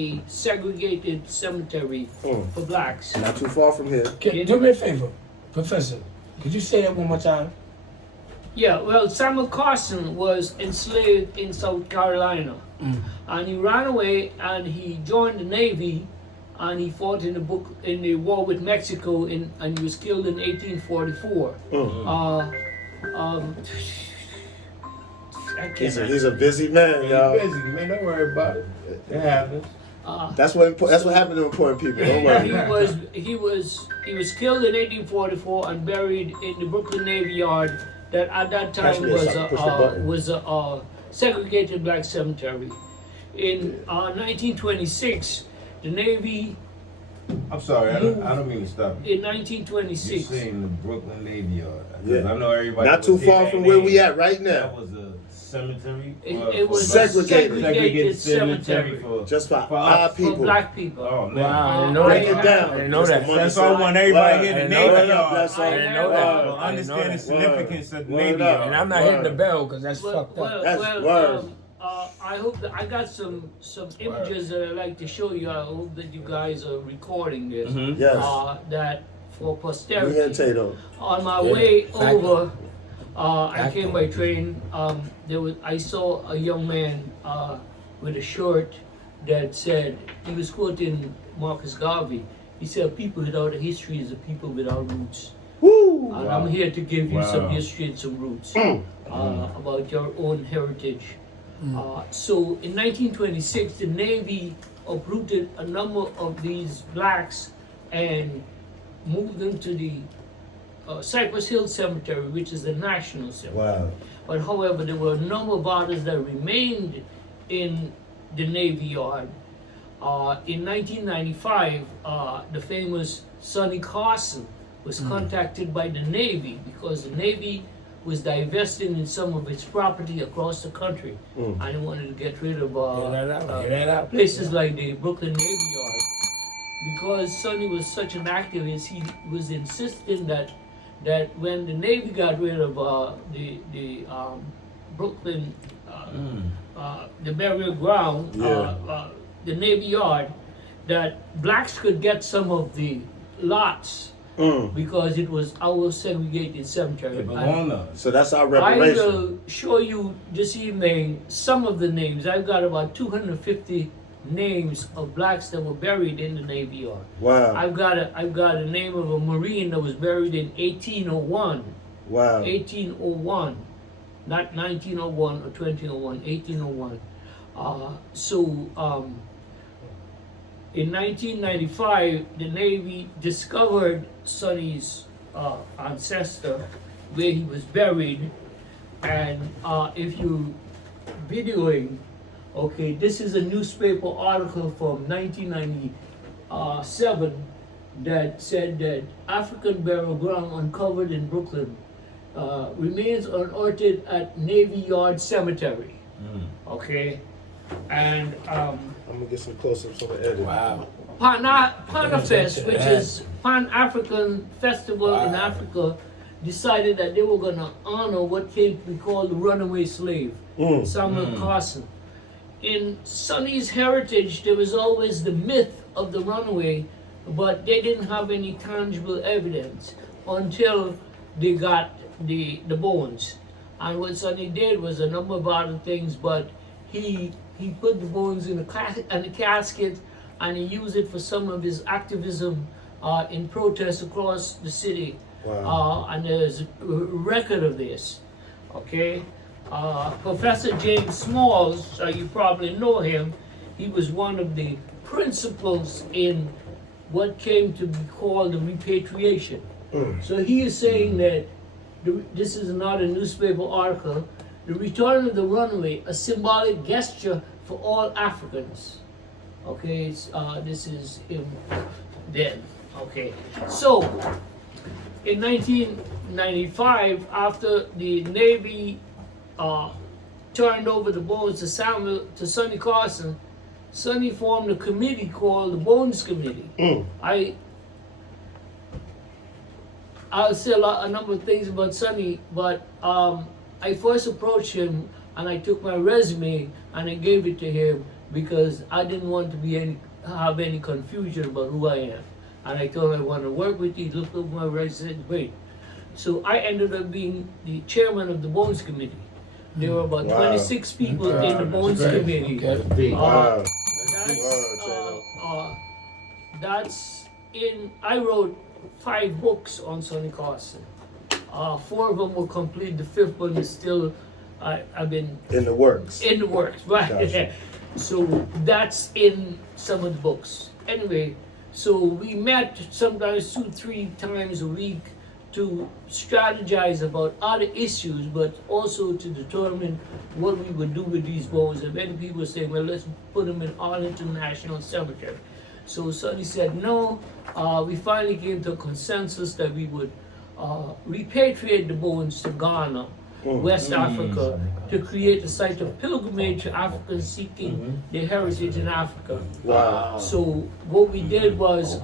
a segregated cemetery for blacks. Not too far from here. Do me a favor, Professor. Could you say that one more time? Yeah, well, Samuel Carson was enslaved in South Carolina, and he ran away and he joined the Navy, and he fought in the war with Mexico, and he was killed in 1844. He's a busy man, y'all. He's busy, man. Don't worry about it. It happens. That's what happened to important people. Don't worry. He was killed in 1844 and buried in the Brooklyn Navy Yard. That at that time was a segregated black cemetery. In 1926, the Navy. I'm sorry, I don't mean to stop you. In 1926. You're saying the Brooklyn Navy Yard. Yeah. I know everybody. Not too far from where we at right now. That was a cemetery. It was segregated cemetery for just for us. our people. For black people. Oh man. Wow, I didn't know Break that. it down. I didn't know that. That's why I want everybody here to Navy Yard. I didn't know that. Understand the significance of the Navy Word Yard. up. And I'm not hitting the bell because that's fucked up. That's worse. I hope that I got some images that I'd like to show you. I hope that you guys are recording this. Yes. That for We posterity. had Tato. On my way Fact. over, I Fact. came by train. I saw a young man with a shirt that said, he was quoting Marcus Garvey. He said, "People without a history is a people without roots." Woo! And I'm here to give you some Wow. history and some roots about your own heritage. So in 1926, the Navy uprooted a number of these blacks and moved them to the Cypress Hill Cemetery, which is the national cemetery. Wow. But however, there were a number of others that remained in the Navy Yard. In 1995, the famous Sonny Carson was contacted by the Navy because the Navy was divesting in some of its property across the country. And they wanted to get rid of places like the Brooklyn Navy Yard. Because Sonny was such an activist, he was insisting that when the Navy got rid of the Brooklyn, the burial ground, the Navy Yard, that blacks could get some of the lots because it was our segregated cemetery. It belonged to us. So that's our I reparation. will show you this evening some of the names. I've got about 250 names of blacks that were buried in the Navy Yard. Wow. I've got a name of a Marine that was buried in 1801. Wow. 1801, not 1901 or 2001. 1801. In 1995, the Navy discovered Sonny's ancestor, where he was buried, and if you videoing, okay, this is a newspaper article from 1997 that said that African burial ground uncovered in Brooklyn remains unearthed at Navy Yard Cemetery. Okay, and I'm gonna get some close-ups on the edit. Wow. Panafest, which is Pan-African Festival in Africa, decided that they were going to honor what came to be called the runaway slave, Samuel Carson. In Sonny's heritage, there was always the myth of the runaway, but they didn't have any tangible evidence until they got the bones. And what Sonny did was a number of other things, but he put the bones in a casket, and he used it for some of his activism in protests across the city. Wow. And there's a record of this. Okay, Professor James Smalls, you probably know him. He was one of the principals in what came to be called the repatriation. So he is saying that this is not a newspaper article. The return of the runaway, a symbolic gesture for all Africans. Okay, this is him then. Okay, so in 1995, after the Navy turned over the bones to Sonny Carson, Sonny formed a committee called the Bones Committee. I'll say a number of things about Sonny, but I first approached him and I took my resume and I gave it to him because I didn't want to have any confusion about who I am. And I told him I want to work with you. He looked over my resume and said, great. So I ended up being the chairman of the Bones Committee. There were about 26 people in the Bones Committee. Wow. That's I wrote 5 books on Sonny Carson. 4 of them were complete. The 5th one is still, I've been In the works. in the works, right? Gotcha. So that's in some of the books. Anyway, so we met sometimes 2-3 times a week to strategize about other issues, but also to determine what we would do with these bones. And many people say, well, let's put them in Arlington National Cemetery. So Sonny said no. We finally came to a consensus that we would repatriate the bones to Ghana, West Africa, to create a site of pilgrimage to Africans seeking their heritage in Africa. Wow. So what we did was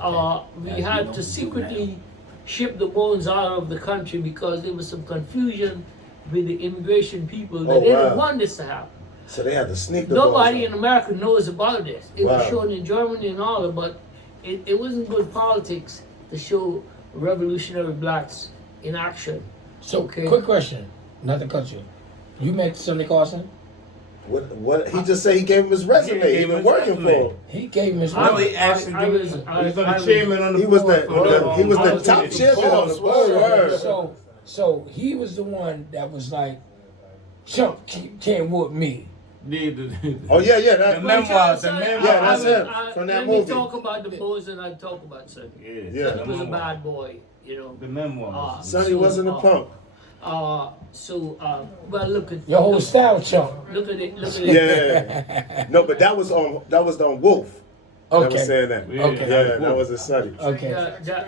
we had to secretly ship the bones out of the country because there was some confusion with the immigration people that they didn't want this to happen. So they had to sneak the Nobody bones in America knows about this. It was Wow. shown in Germany and all, but it wasn't good politics to show revolutionary blacks in action. So, Okay. quick question, not to cut you. You met Sonny Carson? What he just said he gave him his resume. gave He him been his working resume. for him. He gave him his I- No, he actually I was- he I was the was- chairman on the He was board the- for he was the I was top in champion the on the board. So he was the one that was like, Chump can't whoop me. Oh yeah, yeah. That, The memoirs, the Yeah, memoirs. Yeah, that's him from that let movie. me talk about the boys and I talk about Sonny. Yeah. He was a bad boy, The memoirs. Sonny wasn't a punk. Well, look at Your whole style, Chump. Look at it. Look at it. Yeah. No, but that was on Wolf. That was Okay. saying that. Okay. Yeah, that was a Sonny. Okay.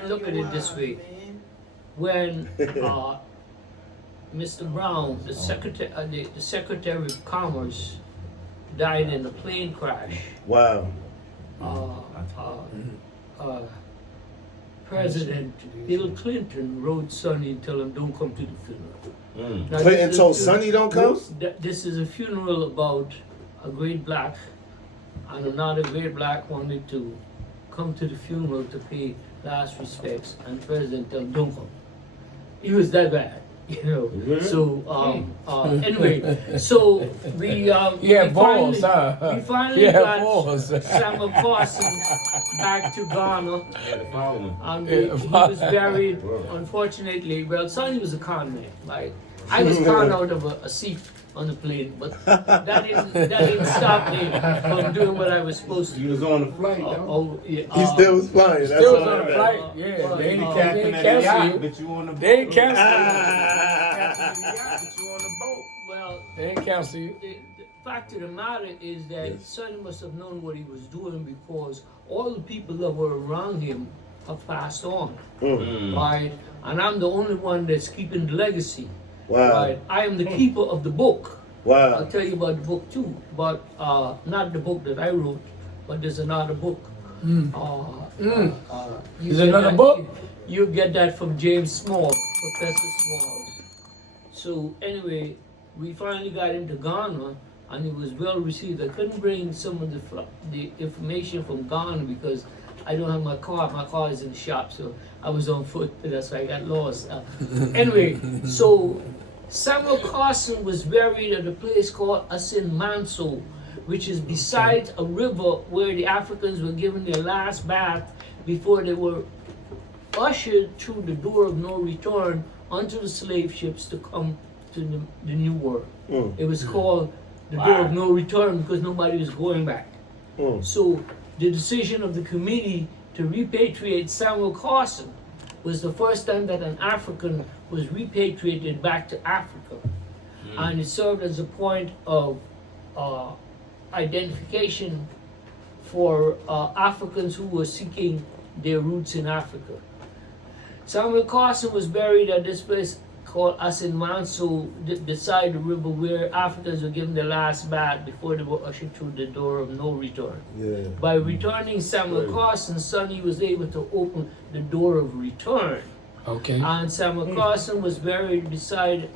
Look at it this way. When Mr. Brown, the Secretary of Commerce, died in a plane crash, Wow. President Bill Clinton wrote Sonny and tell him don't come to the funeral. Now, Clinton this is told a- Sonny don't come? This is a funeral about a great black, and another great black wanted to come to the funeral to pay last respects, and President told him don't come. He was that bad, you know. So anyway, so we Yeah, balls, huh? we finally Yeah, got balls. Samuel Carson back to Ghana. And Yeah, he was buried, unfortunately. Well, Sonny was a con man. Like, I was conned out of a seat on the plane, but that didn't stop me from doing what I was supposed to You do. was on the flight, He still was flying. That's Still was all on that the matters. flight. Yeah, they You ain't captain of the cancel yacht, you. but you on the boat. They ain't cancel you. Captain of the yacht, but you on the boat. Well, They ain't cancel you. the fact of the matter is that Sonny must have known what he was doing because all the people that were around him have passed on. Right? And I'm the only one that's keeping the legacy. Wow. Right? I am the keeper of the book. I'll Wow. tell you about the book too, but not the book that I wrote, but there's another book. You There's get another that- book? You get that from James Small, Professor Smalls. So anyway, we finally got into Ghana, and it was well received. I couldn't bring some of the information from Ghana because I don't have my car. My car is in the shop, so I was on foot. That's why I got lost. Anyway, so Samuel Carson was buried at a place called Asin Manso, which is beside a river where the Africans were given their last bath before they were ushered through the door of no return onto the slave ships to come to the New World. It was called the door of no return because nobody was going back. So the decision of the committee to repatriate Samuel Carson was the first time that an African was repatriated back to Africa. And it served as a point of identification for Africans who were seeking their roots in Africa. Samuel Carson was buried at this place called Asin Manso, beside the river where Africans were given their last bath before they were ushered through the door of no return. Yeah. By returning Samuel Carson, Sonny was able to open the door of return. Okay. And Samuel Carson was buried beside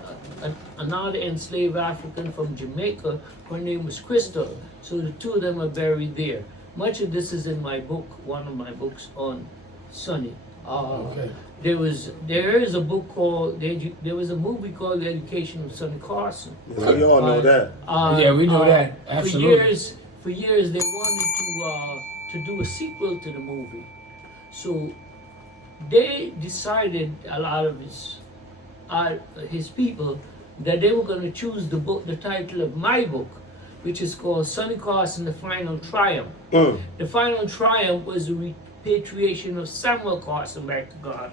another enslaved African from Jamaica. Her name was Crystal. So the two of them are buried there. Much of this is in my book, one of my books on Sonny. Okay. There is a book called, there was a movie called The Education of Sonny Carson. We all know that. Yeah, we know that. Absolutely. For years they wanted to do a sequel to the movie. So they decided, a lot of his people, that they were going to choose the title of my book, which is called Sonny Carson, The Final Triumph. The Final Triumph was the repatriation of Samuel Carson back to God.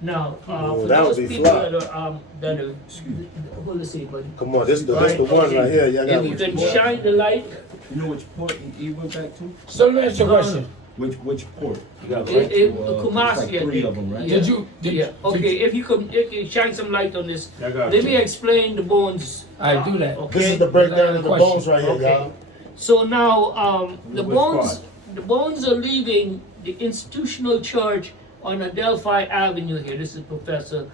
Now, for that those would be people fly. that are, hold on a second, buddy. Come on, this the one right here. Y'all If you got can shine the light, You know which port he went back to? So let me ask you a question. Which port? Kumasi, like three of them, right? Yeah. Did Okay, if you shine some light on this, I got let you. me explain the bones. I do that. Okay. This is the breakdown of the Question. bones right here, Okay. y'all. So now, the Which bones, part? the bones are leaving the institutional church on Adelphi Avenue here. This is Professor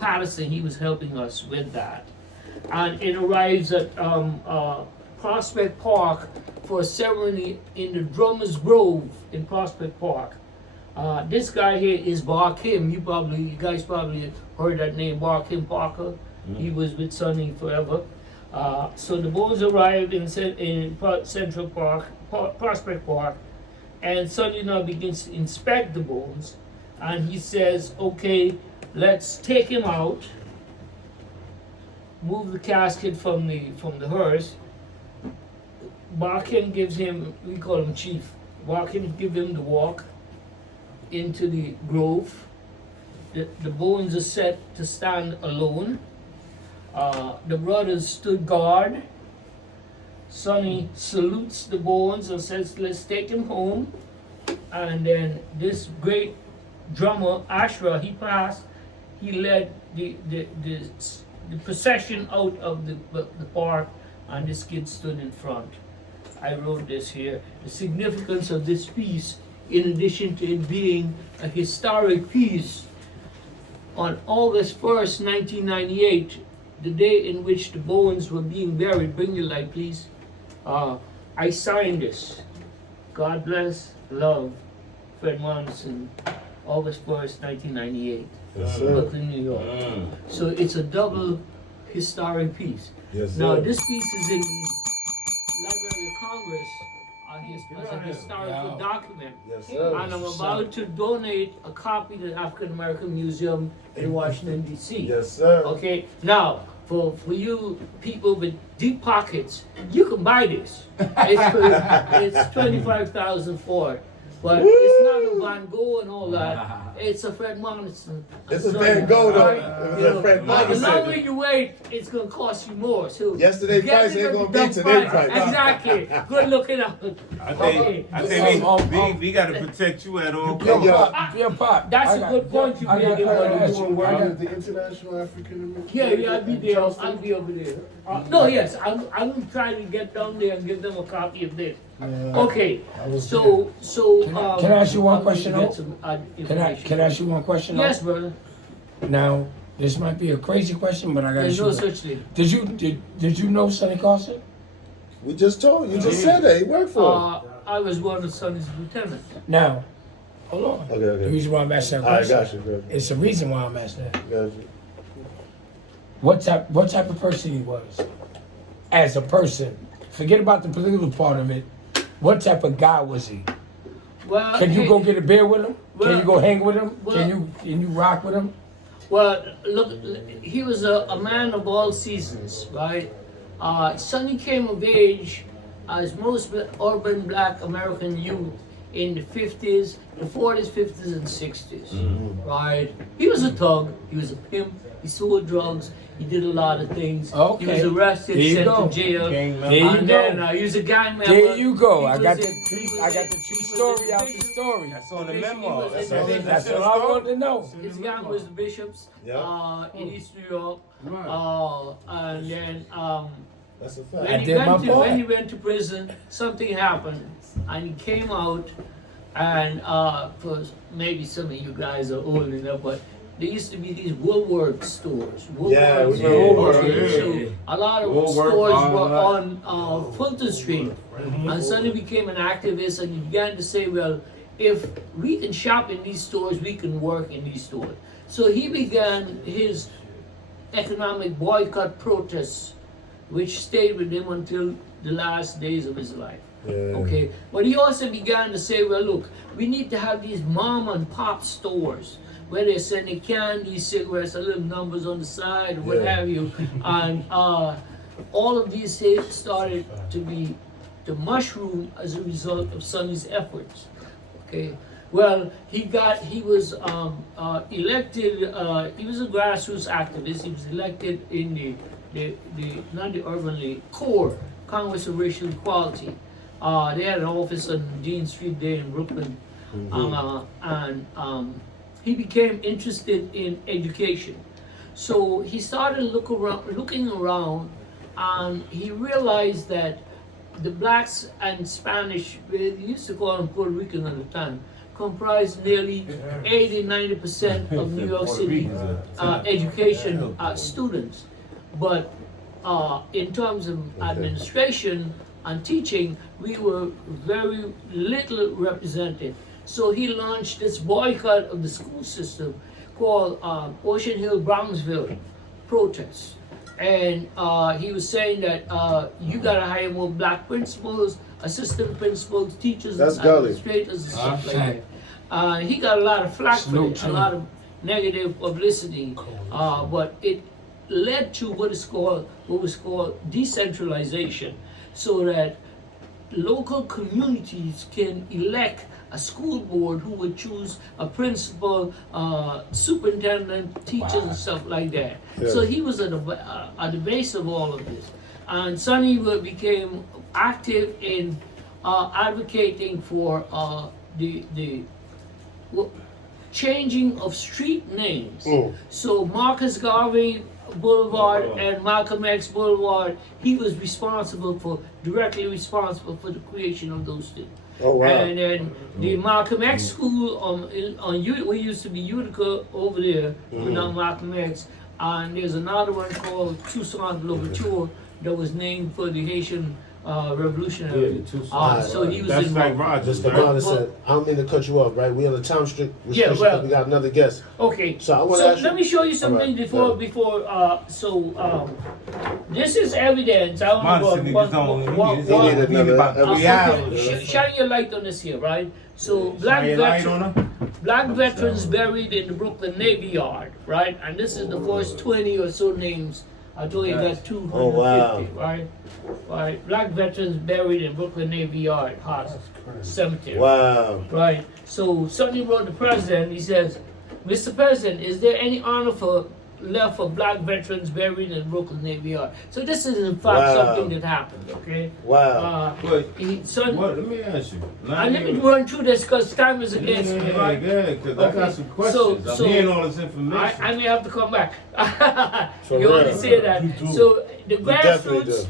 Patterson. He was helping us with that, and it arrives at Prospect Park for a ceremony in the Drummers Grove in Prospect Park. This guy here is Barkim. You guys probably heard that name, Barkim Parker. He was with Sonny forever. So the bones arrived in Central Park, Prospect Park, and Sonny now begins to inspect the bones, and he says, "Okay, let's take him out, move the casket from the hearse." Barkin gives him, we call him Chief. Barkin gives him the walk into the grove. The bones are set to stand alone. The brothers stood guard. Sonny salutes the bones and says, "Let's take him home." And then this great drummer, Ashra, he passed. He led the procession out of the park, and this kid stood in front. I wrote this here. The significance of this piece, in addition to it being a historic piece, on August 1st, 1998, the day in which the bones were being buried, bring your light please, I signed this. God bless, love, Fred Monderson, August 1st, 1998, Yes, sir. Brooklyn, New York. So it's a double historic piece. Yes, sir. Now this piece is in the Library of Congress as a historical document. Yes, sir. And I'm about to donate a copy to the African American Museum in Washington, D.C. Yes, sir. Okay, now, for you people with deep pockets, you can buy this. It's $25,000 for it. But it's not a Van Gogh and all that. It's a Fred Monderson. It's a Van Gogh, though. Right? It was You a know, Fred but the longer Monderson. you wait, it's going to cost you more. So Yesterday get price it ain't at gonna the be dump today price. price. Exactly. Good looking out. I Okay. think we gotta protect you at all Yo, costs. Pop. That's I a got- good point you I got- made. I gotta ask You you, want to I work got- with the International African American? Yeah, I'll be there. I'll be over there. No, yes, I'm trying to get down there and give them a copy of this. Okay, so Can I ask you one I'm question, gonna though? get some, Can I ask you one question? though? Yes, brother. Now, this might be a crazy question, but I gotta There's no shoot it. such thing. Did you know Sonny Carson? We just told you. Just said that. He worked for him. I was one of Sonny's lieutenants. Now, hold on. Okay, The okay. reason why I'm asking that I question. got you, bro. It's the reason why I'm asking that. Got you. What type of person he was? As a person. Forget about the political part of it. What type of guy was he? Well, Can you go get a beer with him? Well, Can you go hang with him? well- Can you rock with him? Well, look, he was a man of all seasons, right? Sonny came of age as most urban black American youth in the 50s, the 40s, 50s, and 60s, right? He was a thug, he was a pimp, he sold drugs, he did a lot of things. Okay. He was arrested, There you sent go. to jail. Gang There you And go. then he was a gang member. There you go. He I was got in- the he was I got in- the true he was story in out the Bishop- story. That's on the Basically, memo. he was That's in- on the That's what I want to know. His gang was the Bishops in East New York. And then That's a fact. I did my part. when he went to prison, something happened, and he came out, And for maybe some of you guys are old enough, but there used to be these Woolworth stores. Yeah, we Woolworths. remember Woolworth, So yeah. a lot of Woolworth, stores all were that. on Fulton Street. And suddenly became an activist, and he began to say, well, if we can shop in these stores, we can work in these stores. So he began his economic boycott protests, which stayed with him until the last days of his life. Yeah. Okay, but he also began to say, well, look, we need to have these mom and pop stores where they're selling candy, cigarettes, a little numbers on the side, or what Yeah. have you. And all of these things started to mushroom as a result of Sonny's efforts. Okay, well, he was elected. He was a grassroots activist. He was elected in the not the urban league, CORE, Congress of Racial Equality. They had an office on Dean Street there in Brooklyn, and he became interested in education. So he started looking around, and he realized that the blacks and Spanish, they used to call them Puerto Rican at the time, comprised nearly 80-90% of New York City education students. But in terms of administration and teaching, we were very little represented. So he launched this boycott of the school system called Ocean Hill Brownsville protests. And he was saying that you gotta hire more black principals, assistant principals, teachers, That's and gully. administrators, and stuff like that. He got a lot of flack for it, a lot of negative publicity, but it led to what was called decentralization, so that local communities can elect a school board who would choose a principal, superintendent, teachers, and stuff like that. Yeah. So he was at the base of all of this. And Sonny became active in advocating for the changing of street names. So Marcus Garvey Boulevard and Malcolm X Boulevard, he was directly responsible for the creation of those two. Oh, wow. And then the Malcolm X school we used to be Utica over there, but now Malcolm X. And there's another one called Toussaint Louverture that was named for the Haitian revolutionary. Yeah, the Toussaint. So he was That's involved. like Rogers, Mr. right? Monderson, I don't mean to cut you off, right? We on the time strict Yeah, restriction. well- We got another guest. Okay, So I wanna so ask you- let me show you something All right, before. This is evidence. I Monderson only need got his own. one. He need another about episode. 3 hours. Shine your light on this here, right? So Shine your light on her? black veterans buried in the Brooklyn Navy Yard, right? And this is the first 20 or so names. I told you that's 250, Oh, wow. right? Right. Black veterans buried in Brooklyn Navy Yard Cemetery. Wow. Right. So Sonny wrote the president. He says, "Mr. President, is there any honor left for black veterans buried in Brooklyn Navy Yard?" So this is in fact Wow. something that happened. Okay. Wow. But Son, what? Let me ask you. let me run through this because time is against me. Yeah, Right. good, because I got some questions. So- I'm hearing all this information. I may have to come back. For You only real. say that. So the definitely grassroots,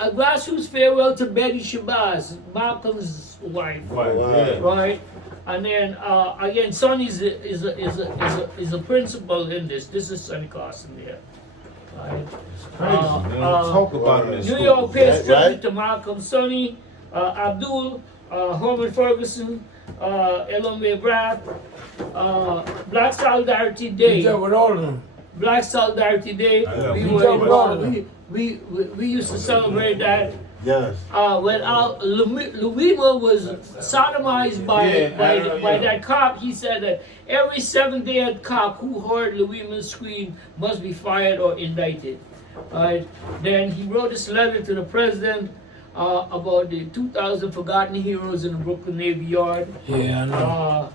a grassroots farewell to Betty Shabazz, Malcolm's wife. Right, Wow. yeah. Right, and then again, Sonny is a principal in this. This is Sonny Carson there. Right. Crazy. They don't talk about it in New school. York pays Right, tribute right. to Malcolm, Sonny, Abdul, Herman Ferguson, Elome Brad, Black Solidarity You Day. dealt with all of them. Black Solidarity Day. I know. We You were dealt with all of involved. them. We used to celebrate that. Yes. When Louima was sodomized by Yeah. that cop, he said that every seventh-day cop who heard Louima scream must be fired or indicted. Right? Then he wrote this letter to the president about the 2,000 forgotten heroes in the Brooklyn Navy Yard. Yeah, I know.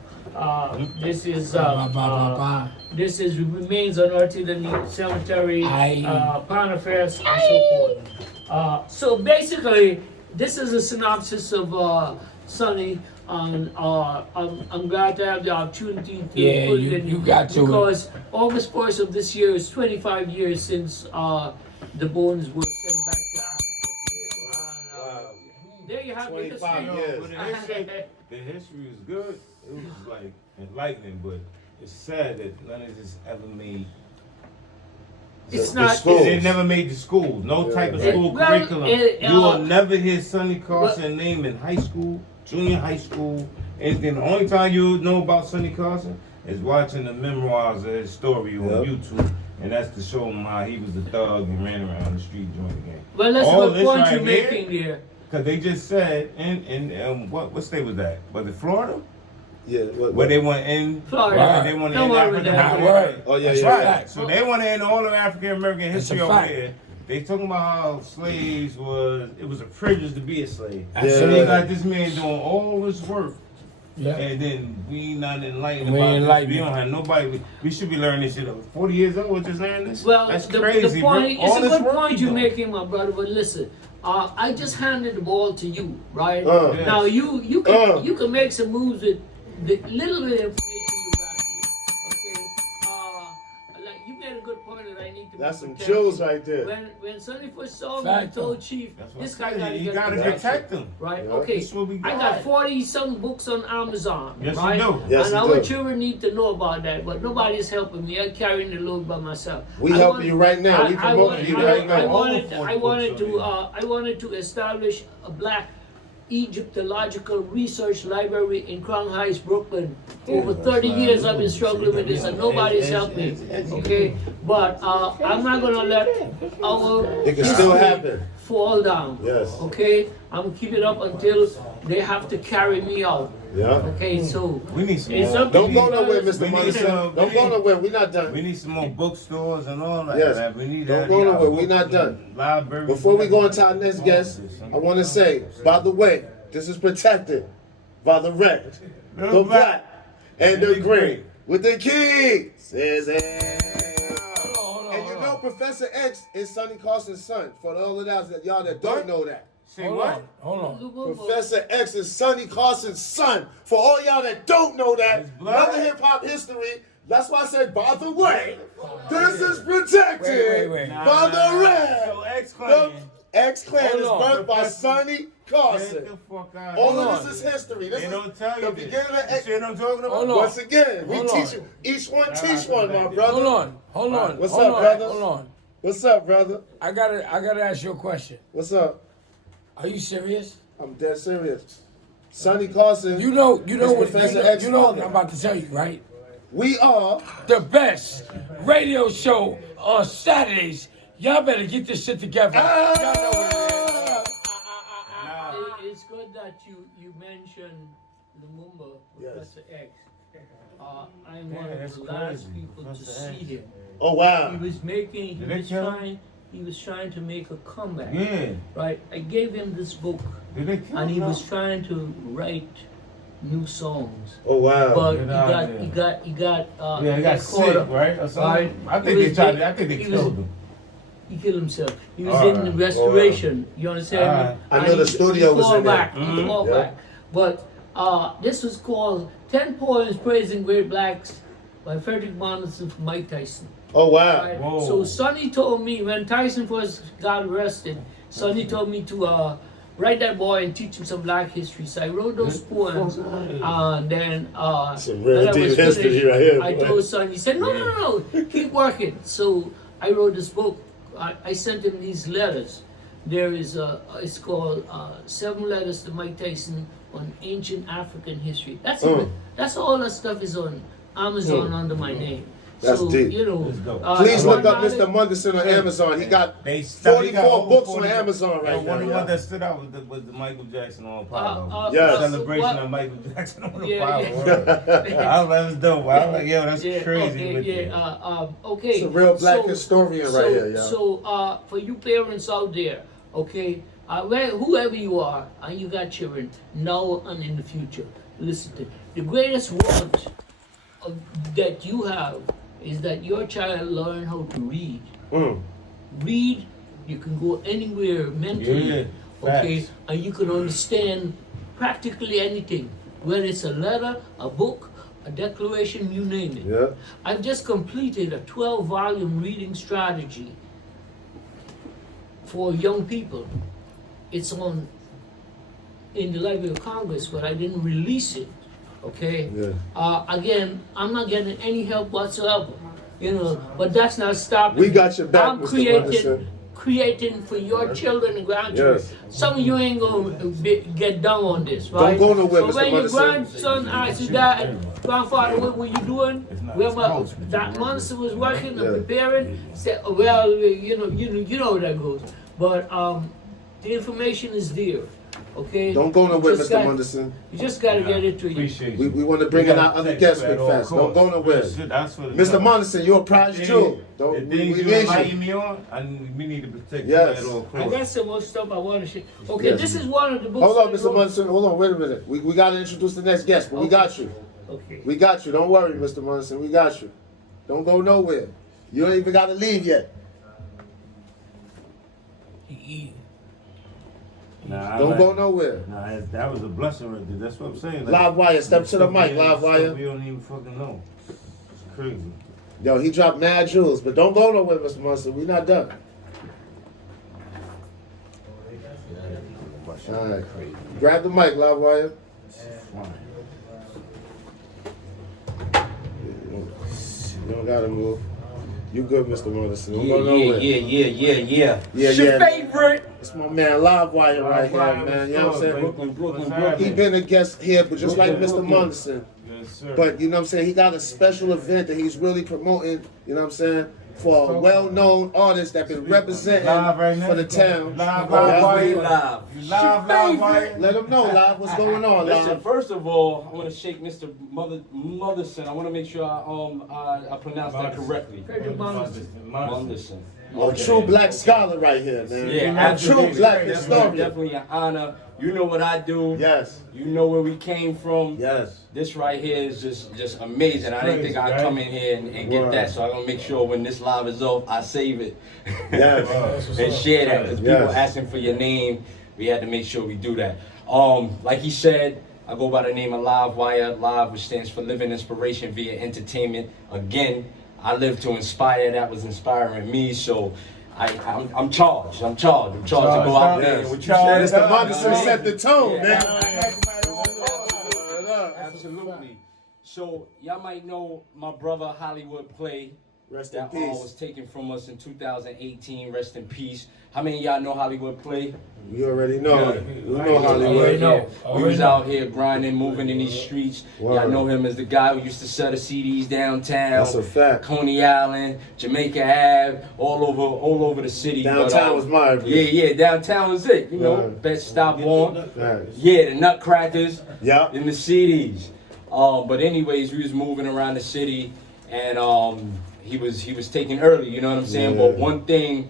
This is Ba, ba, ba, ba. this is remains unearthed in the cemetery, Aye. Panafest, and so forth. So basically, this is a synopsis of Sonny. I'm glad to have the opportunity to Yeah, put it in you got to. because August 1st of this year is 25 years since the bones were sent back to Africa. And, there you have 25 Yo, years. but the history is good. It was like enlightening, but it's sad that none of this ever made. It's The not. schools. They never made the school. No type of Yeah. school Well, curriculum. it, You will never hear Sonny Carson well- name in high school, junior high school, anything. The only time you know about Sonny Carson is watching the memoirs of his story on Yep. YouTube. And that's to show him how he was a thug and ran around the street doing the game. Well, that's All a good this point right you're here, making there. Because they just said, what state was that? Was it Florida? Yeah. Where they want in Florida. Right. They want to Don't end worry with African that. Nah, American. right. Oh, yeah, That's yeah, right. yeah. So they want to end all of African American It's history a over fact. here. They talking about how slaves it was a privilege to be a slave. Yeah. So they got this man doing all this work. Yeah. And then we not enlightened We about ain't this. enlightened. We don't have nobody. We should be learning this shit. 40 years old, we're just learning this. Well, That's the crazy, point, bro. it's All a this good work point we you're doing. making, my brother. But listen, I just handed the ball to you, right? Yes. Now you can make some moves with the little bit of information you got here. Okay, like you made a good point that I need to. That's be some protected. chills right there. When Sonny first saw me, Fact, he told Chief, That's what this I guy said. got to You get gotta protection. protect him. Right? Yeah. Okay. That's what we I got. got 40-some books on Amazon. Yes, you right? do. Yes, and you our do. children need to know about that, but nobody's helping me. I'm carrying the load by myself. We I helping wanted- you right now. We I promoting wanted- you I- right I now. wanted, All I 40 wanted books to, on I wanted to establish a black Egyptological research library in Crown Heights, Brooklyn. Over 30 years I've been struggling with this and nobody's helped me. Okay, but I'm not gonna let our It can still history happen. fall down. Yes. Okay, I'm gonna keep it up until they have to carry me out. Yeah. Okay, so We need some it's more. up to Don't you go nowhere, guys. Mr. We need Monderson. some- Don't go nowhere. We're not done. We need some more bookstores and all that. Yes. Man. We need Don't that. go Yeah, nowhere. We're books not and done. Libraries. Before we go into our next guest, I want to say, by the way, this is protected by the red, the black, and the green. With the key, says it. And you know Professor X is Sonny Carson's son. For all of that, y'all that don't know that. Say Hold what? on. Hold on. Professor X is Sonny Carson's son. For all y'all that don't know that, His blood? another hip hop history. That's why I said, by the way, this is protected Wait. by the red. So X The Clan. X Clan is Hold on. birthed by Sonny Get Carson. the fuck out. All Hold of on. this is history. This They is don't tell the you this. beginning of You X. see what I'm talking about? Hold on. Once again, we Hold teach on. you. Each one All teach right, one, my brother. Hold on. What's hold up, on, brother? Hold on. What's up, brother? I gotta ask you a question. What's up? Are you serious? I'm dead serious. Sonny Carson. You know is what Professor X you know what father. I'm about to tell you, right? We are. The best radio show on Saturdays. Y'all better get this shit together. Y'all know what it is. It's good that you mentioned Lumumba, Yes. Professor X. I'm one that's of the last crazy, people to Professor see X. him. Oh wow. He was making, Did they kill him? he was trying to make a comeback. Yeah. Right? I gave him this book, Did they kill and he him? was trying to write new songs. Oh wow. But Get he out got, of he there. got, he got, Yeah, he got caught sick, up. right? Or something. Right? I He think they was- tried. I think they he killed was- him. He killed himself. He was All in right. restoration. You understand All me? I know And the he studio was fought in there. back. He Mhm. fought Yeah. back. But this was called 10 Poems Praising Great Blacks by Frederick Monderson from Mike Tyson. Oh wow. Right? Whoa. So Sonny told me when Tyson first got arrested, Sonny told me to write that boy and teach him some black history. So I wrote those poems, and then Some real when I deep was history finished, right here, I boy. told Sonny, he said, no, keep working. So I wrote this book. I sent him these letters. There is it's called 7 Letters to Mike Tyson on Ancient African History. That's all that stuff is on Amazon under my name. That's so, deep. You know, Let's go. Please I look up got Mr. it. Munderson on Amazon. He got They 44 over books on 40 Amazon right One of the now. ones that stood out was the Michael Jackson on Apollo. Yes. Celebration what- of Michael Jackson on Yeah, Apollo. yeah. I was that was dope. I was like, yo, that's Yeah, crazy. okay, with yeah, you. okay. It's a real black So- historian so, right here, y'all. So, for you parents out there, okay, whoever you are, and you got children, now and in the future, listen to the greatest want that you have is that your child learn how to read. Read, you can go anywhere mentally, Yeah, okay, facts. and you can understand practically anything, whether it's a letter, a book, a declaration, you name it. Yeah. I've just completed a 12-volume reading strategy for young people. It's on in the Library of Congress, but I didn't release it. Okay. Yeah. Again, I'm not getting any help whatsoever. You know, but that's not stopping. We got your back, I'm Mr. creating for your children and grandchildren. Yes. Some of you ain't gonna get down on this, right? Don't go nowhere, so Mr. when your Munderson. grandson asks you that, grandfather, what were you doing? Remember that monster was working and preparing? Said, well, you know how that goes. But the information is there. Okay. Don't go nowhere, Just Mr. Munderson. You just gotta get it to you. Appreciate We you. want to bring in our other guests big fast. Don't go nowhere. Mr. Munderson, you're a prize jewel. The We things you need inviting you. me on, and we need to protect Yes. you at all I costs. got some more stuff I want to share. Okay, Yes. this is one of the books. Hold on, I Mr. wrote. Munderson. Hold on, wait a minute. We got to introduce the next guest, but we got you. Okay. We got you. Don't worry, Mr. Munderson. We got you. Don't go nowhere. You don't even got to leave yet. Nah, Don't go nowhere. Nah, that was a blessing right there. That's what I'm saying. Live wire. Step to the mic, live wire. We don't even fucking know. It's crazy. Yo, he dropped mad jewels, but don't go nowhere, Mr. Munderson. We not done. All right. Grab the mic, live wire. You don't gotta move. You good, Mr. Munderson. Don't go nowhere. Yeah. Yeah, It's your yeah. favorite. It's my man, Live Wire right here, man. You know what I'm saying? Brooklyn. He been a guest here, but just like Mr. Munderson. Yes, sir. But you know what I'm saying? He got a special event that he's really promoting, you know what I'm saying? For a well-known artist that been representing Live right now. for the town. Live, Yeah. Live. live, wire. Let him know, Live, what's going on, Listen, Live. first of all, I want to shake Mr. Monderson. I want to make sure I pronounce that correctly. Frederick Monderson. Monderson. A true black scholar right here, man. Yeah, a absolutely. true black Definitely, historian. definitely an honor. You know what I do. Yes, You know where we came from. yes. This right here is just amazing. I didn't think I'd Crazy, come in here and get Right. that, so I'm gonna make sure when this live is off, I save it Yes. and share that. Because people Yes. asking for your name, we had to make sure we do that. Like he said, I go by the name of Live Wire. Live, which stands for Living Inspiration via Entertainment. Again, I live to inspire. That was inspiring me, so. I'm charged. I'm charged to go out there. And what you said, Mr. Munderson set the tone, man. Absolutely. So y'all might know my brother Hollywood Play. Rest in That peace. was taken from us in 2018. Rest in peace. How many of y'all know Hollywood Play? You already know. Yeah. We know Already Hollywood. know. We was out here grinding, moving in these streets. Y'all Word. know him as the guy who used to sell the CDs downtown. That's a fact. Coney Island, Jamaica Ave, all over the city. Downtown was my Yeah, downtown was it. You know, Right. best stop on. Right. Yeah, the Nutcrackers. Yeah. In the CDs. But anyways, we was moving around the city, and he was taken early. You know what I'm saying? Yeah. But one thing,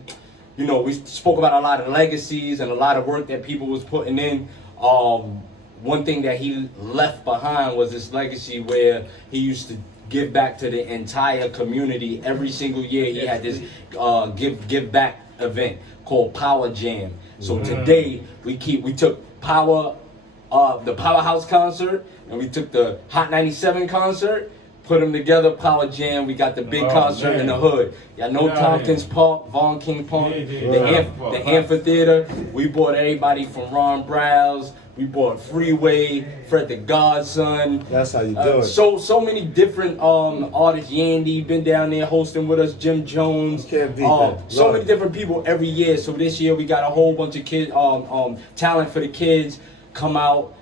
you know, we spoke about a lot of legacies and a lot of work that people was putting in. One thing that he left behind was this legacy where he used to give back to the entire community every single year. He had this give back event called Power Jam. So today we took the Powerhouse concert, and we took the Hot 97 concert, put them together, Power Jam. We got the big concert in the hood. Y'all know Tompkins Park, Von King Park, the amphitheater. We brought everybody from Ron Browse. We brought Freeway, Fred the Godson. That's how you do it. So many different artists. Yandy been down there hosting with us. Jim Jones. Can't beat that. So Love many it. different people every year. So this year we got a whole bunch of kids, talent for the kids. Come out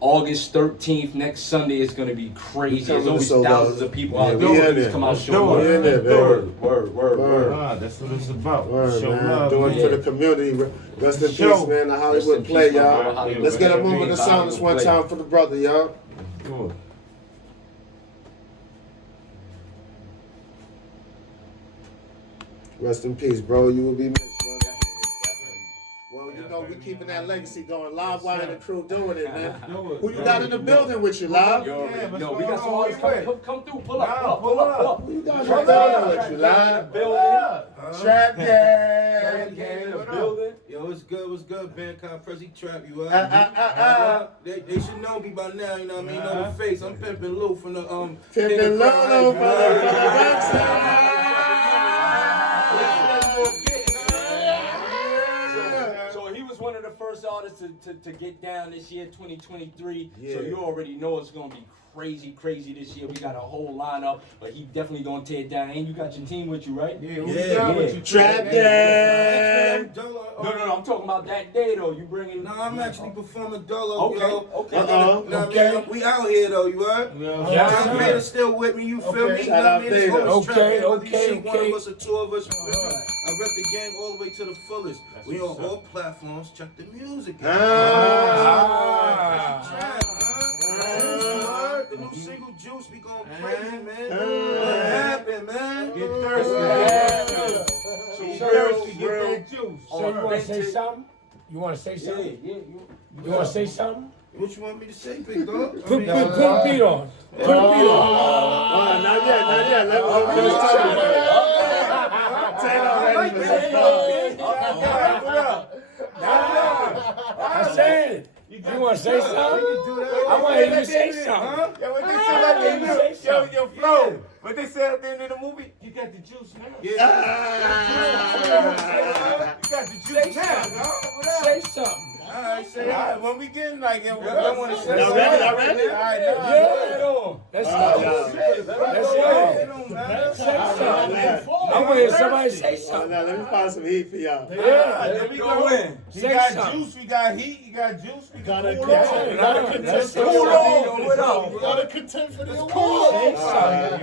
August 13th, next Sunday. It's gonna be crazy. There's always sold out. thousands of people Yeah, out we there. in Please there. come out, Let's show do it. love. We in there, baby. Word. Ah, that's what it's about. Word, Show man. love, Doing man. for the community. Rest in Show. peace, man. The Rest Hollywood in play, peace, my brother, y'all. Hollywood. Let's get a Rest in moment of peace, silence Hollywood one play. time for the brother, y'all. Do it. Rest in peace, bro. You will be missed, brother. Well, you know, we keeping that legacy going. Live Wire and the crew doing it, man. Do it. Who you got in the building with you, Live? Yo, Yeah, what's we going got some on? artists Wait. come through. Pull up. Who you got in the building with you, Live? Trap Gang. The building. Yo, what's good, Bangkok Prezi Trap, you up? They should know me by now, you know what I mean? Know the face. I'm Pimpin' Lou from the Pimpin' Lolo for the website. So he was one of the first artists artists to get down this year, 2023. Yeah. So you already know it's gonna be crazy this year. We got a whole lineup, but he definitely gonna tear it down. And you got your team with you, right? Yeah, Yeah. Trap Gang. No, I'm talking about that day though. You bringing? Nah, I'm actually performing Dolo, yo. Okay. Nah, man, we out here though, you heard? Yeah, John sir. Vader's still with me, you feel me? Shout out It's Vader. always Trap Gang, whether you Okay, see one okay. of us or two of us. You feel me? I rep the gang all the way to the fullest. We on all platforms. Check the music out. The new single Juice, we going crazy, man. What happened, man? Get thirsty. So thirsty, get that juice. So you want to say something? You want to say something? Yeah. You want to say something? What you want me to say, big dog? Put a beat on. Put a beat on. Not yet. Let's talk about it. Taylor ready for this. I said, you want to say something? I want to hear you say something. Yo, what they said at the end of the Flo. What they said at the end of the movie? You got the juice now. You got the juice now, dog. Say something. Alright, say All right, it. when we getting like it, I want to say Y'all ready? All right, Yeah. Let's go. Say something. I want to hear somebody say something. Now let me find some heat for y'all. There we go in. We Say got something. juice, we got heat, you got juice, we got Gotta cool contend. on. Gotta contend. Cool on. What up? Gotta contend for this Say award. something.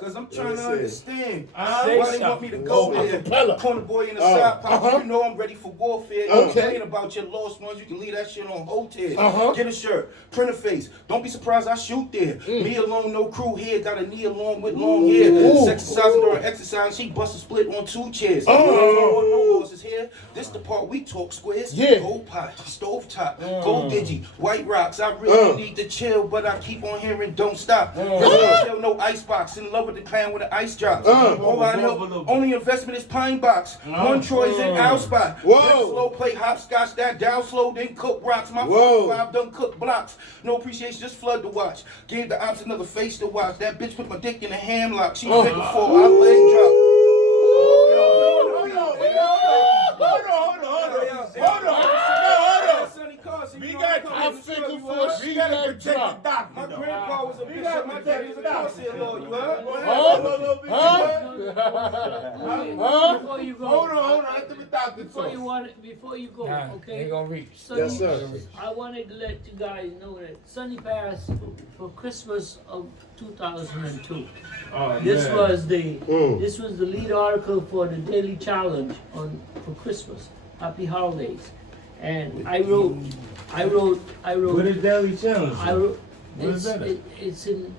Cause I'm trying to understand Say why they want me to something. go there. Corner boy in the side pocket, you know I'm ready for warfare. Don't Okay. complain about your lost ones, you can leave that shit on hotel. Get a shirt, print a face. Don't be surprised I shoot there. Me alone, no crew here. Got a knee along with long hair. Exercising during exercise, she bust a split on 2 chairs. No horses here. This the part we talk squares. Gold pot, stove top, gold digi, white rocks. I really need to chill, but I keep on hearing don't stop. Chill, no ice box. In love with the clan with the ice drops. All I know, only investment is pine box. One Troy's in our spot. Whoa. Slow play hopscotch, that down slow, then cook rocks. My Whoa. 5 done cook blocks. No appreciation, just flood to watch. Gave the ops another face to watch. That bitch put my dick in a hamlock. She big before I leg drop. We got to protect the doctor. My grandpa was a bishop. My daddy was a consul lord. You heard? Before you go, Hold on. After the doctor before you go, Nah, okay? ain't gonna reach. Sonny, Yes, sir. I wanted to let you guys know that Sonny passed for Christmas of 2002. This was the lead article for the Daily Challenge for Christmas. Happy holidays. And I wrote. What is Daily Challenge? I wrote. What is that? It's in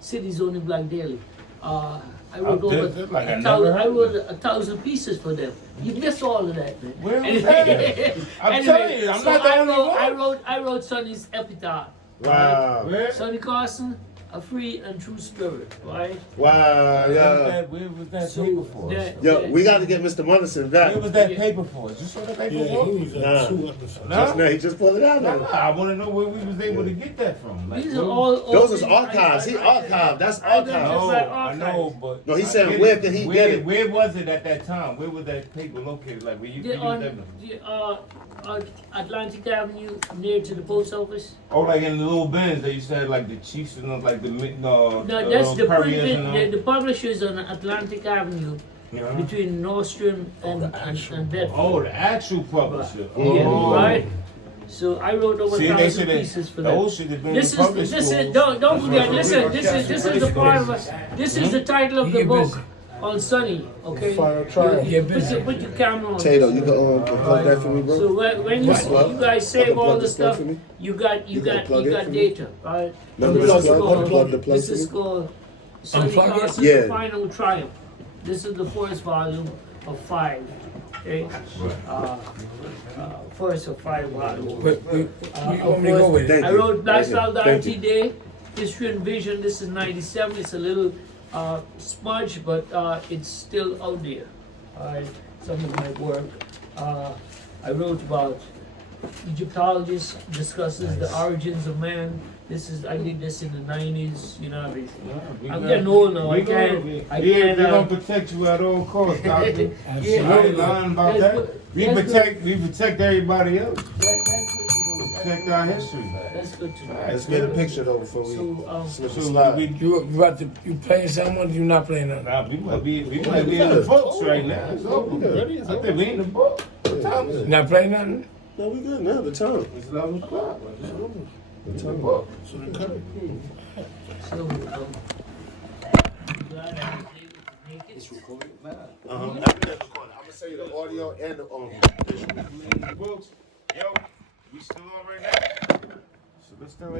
City's Only Black Daily. I wrote That's like I over never I heard wrote 1,000 pieces for them. You missed all of that, man. Where was that at? I'm telling you, I'm not the only one. I wrote Sonny's epitaph. Wow. Where? Sonny Carson, a free and true spirit, right? Wow. Yeah. Where was that So paper for? Yo, we got to get Mr. Monderson back. Where was that paper for? Is this what the paper for? Nah, he just pulled it out. Nah, Now. I want to know where we was able to get that from. Like, These are all Those is archives. He archived. That's archived. No, like I know, but No, he I said get where it. could he get it? Where was it at that time? Where was that paper located? Like where you They're used on that? Atlantic Avenue, near to the post office. Oh, like in the little bins, they used to have like the Chiefs and like the No, that's little the Couriers printing. and The publishers on Atlantic Avenue, Yeah. between Nordstrom and Bedford. Oh, the actual publisher. Yeah, Oh. right. So I wrote over See, they 1,000 should pieces for have. them. Those should have been This the public is schools. don't forget. That's Listen, what this is the part of this is the title of the Get book busy. on Sonny. Okay. Get busy. Put your camera on. Tato, you can plug that for me, bro. So when you guys I can save all plug the this plug stuff, for me? you got You can plug it for me? data, right? No, This plug is it. called- Plug the plug This for is me? called Sonny Unplug it? Carson's Yeah. Final Triumph. This is the first volume of 5. Okay. First of 5 volumes. You want me to go with it? Thank I you. wrote Black Thank you. Solidarity Thank Day, History and Vision. This is 97. It's a little smudge, but it's still out there. Alright, some of my work. I wrote about Egyptologist discusses the origins of man, I did this in the 90s, you know. We I'm gonna- getting old now. I we gonna- can't. we gonna protect you at all costs, doctor. Yeah, I ain't lying about that's that. good. We protect everybody else. That's good to know. Protect our history. That's good to know. Let's get a picture though before we So, slip and So slide. You playing someone? You not playing nothing? nah, we might be in the books right now. It's over. I think we in the book. What time is it? Not playing nothing? No, we good now. The time. It's 11 o'clock. The The time. book. so glad I was able to make it. I'm gonna say you the audio and the In the books. Yo, we still on right now. So let's still